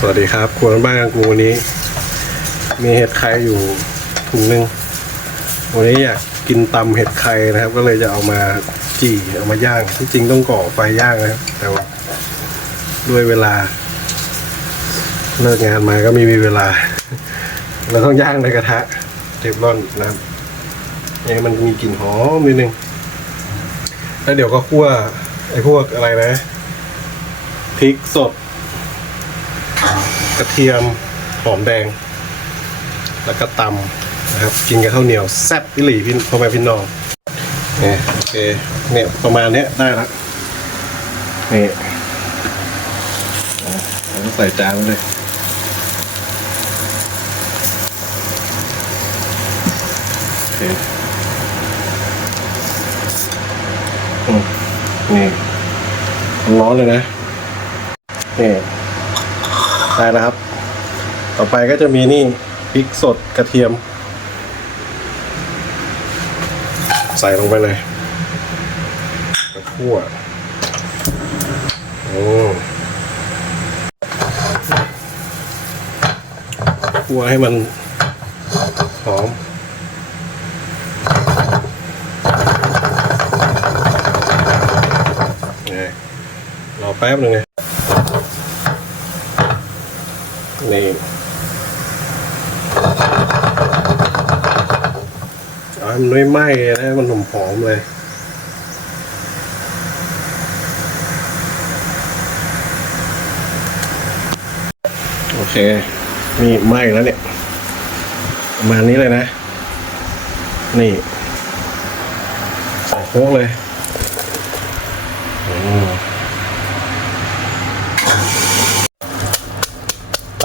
สวัสดีครับครัวบ้านกลางกรุงวันนี้ มีเห็ดไข่อยู่ถุงหนึ่งวันนี้อยากกินตำเห็ดไข่นะครับ ก็เลยจะเอามาจี่เอามาย่าง ที่จริงต้องก่อไฟย่างนะครับ แต่ว่าด้วยเวลา เลิกงานมาก็ไม่มีเวลา เราต้องย่างในกระทะเทฟลอนนะครับให้มันมีกลิ่นหอมนิดนึง แล้วเดี๋ยวก็คั่วไอ้พวกอะไรนะพริกสด กระเทียมหอมแดง แล้วก็ตำนะครับ กินกับข้าวเหนียวแซ่บพิหลีพี่พ่อแม่พี่น้องเนี่ยโอเคเนี่ยประมาณเนี้ยได้ละนี่อะแล้วใส่จานไว้เลยโอเคนี่ร้อนเลยนะนี่ ได้แล้วครับ ต่อไปก็จะมีนี่พริกสดกระเทียม ใส่ลงไปเลยคั่วโอ้คั่วให้มันหอมรอแป๊บหนึ่งไง นี่เอาให้มันไม่ไหม้นะให้มันหอมหอมๆเลยโอเคนี่ไหม้แล้วเนี่ยประมาณนี้เลยนะ นี่ใส่โค้กเลย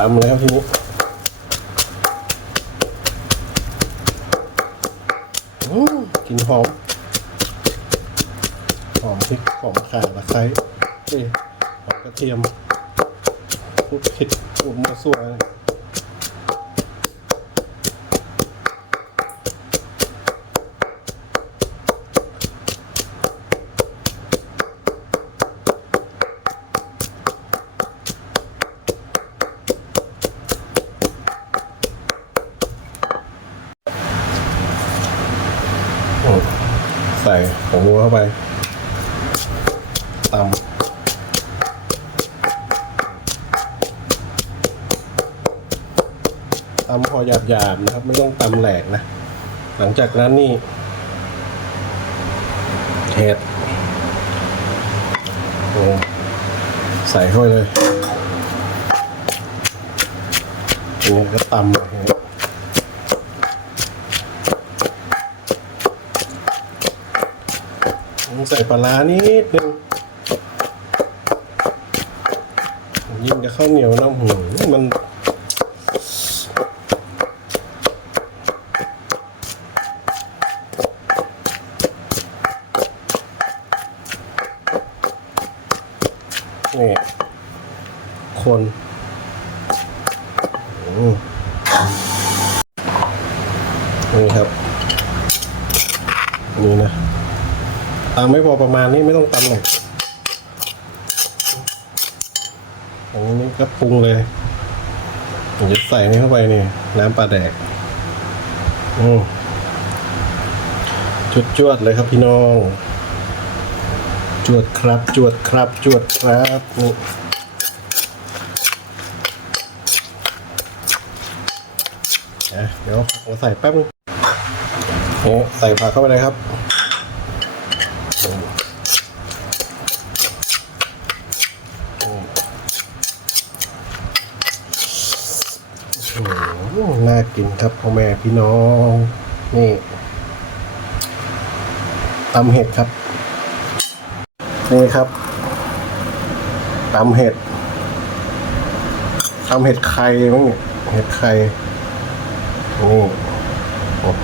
ตำแล้วทีนี้อืมกลินหอม หอมพริกหอมข่าตะไคร้นี่หอมกระเทียมพูดผิดพูดมั่วซั่วเลย วเข้าไปตำตำพอหยาบๆนะครับ ไม่ต้องตำแหลกนะ หลังจากนั้นนี่เห็ดโอใส่เข้าไปเลยนี่ก็ตำอย่างนี้ ใส่ปลาร้านิดนึงยิ่งกับข้าวเหนียวน้ำหูมันนี่คนอืมนี่ครับ นี่นะ ตามไม่พอประมาณนี้ไม่ต้องตำหรอกอย่างนี้ก็ปรุงเลยผมจะใส่นี่เข้าไปนี่ น้ำปลาแดก อืมจวดจวดๆเลยครับพี่น้อง จวดครับ จวดครับ จวดครับนี่อะเดี๋ยวผมใส่แป๊บนึงนี่ใส่ผักเข้าไปเลยครับ โอ้โห น่ากินครับพ่อแม่พี่น้อง นี่ตำเห็ดครับ นี่ครับตำเห็ดตำเห็ดไข่มั้งเนี่ยเห็ดไข่นี่โอ้โห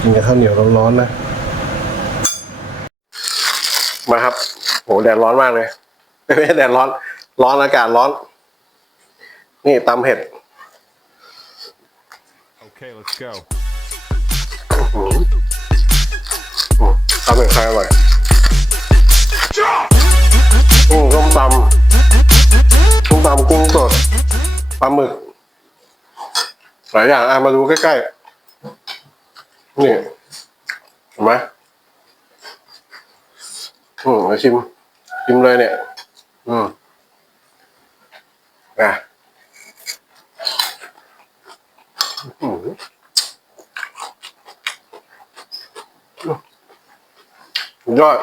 กินกับข้าวเหนียวร้อนๆนะ มาครับโหแดดร้อนมากเลยไม่ใช่แดดร้อน ร้อนอากาศร้อน นี่ตำเห็ด Okay, let's go. ตำเห็ดไข่อร่อยอืมส้มตำส้มตำกุ้งสดปลาหมึก หลายอย่างอะมาดูใกล้ๆ นี่ เห็นไหมอืมมาชิม ชิมเลยเนี่ย อืมอะอืม สุดยอด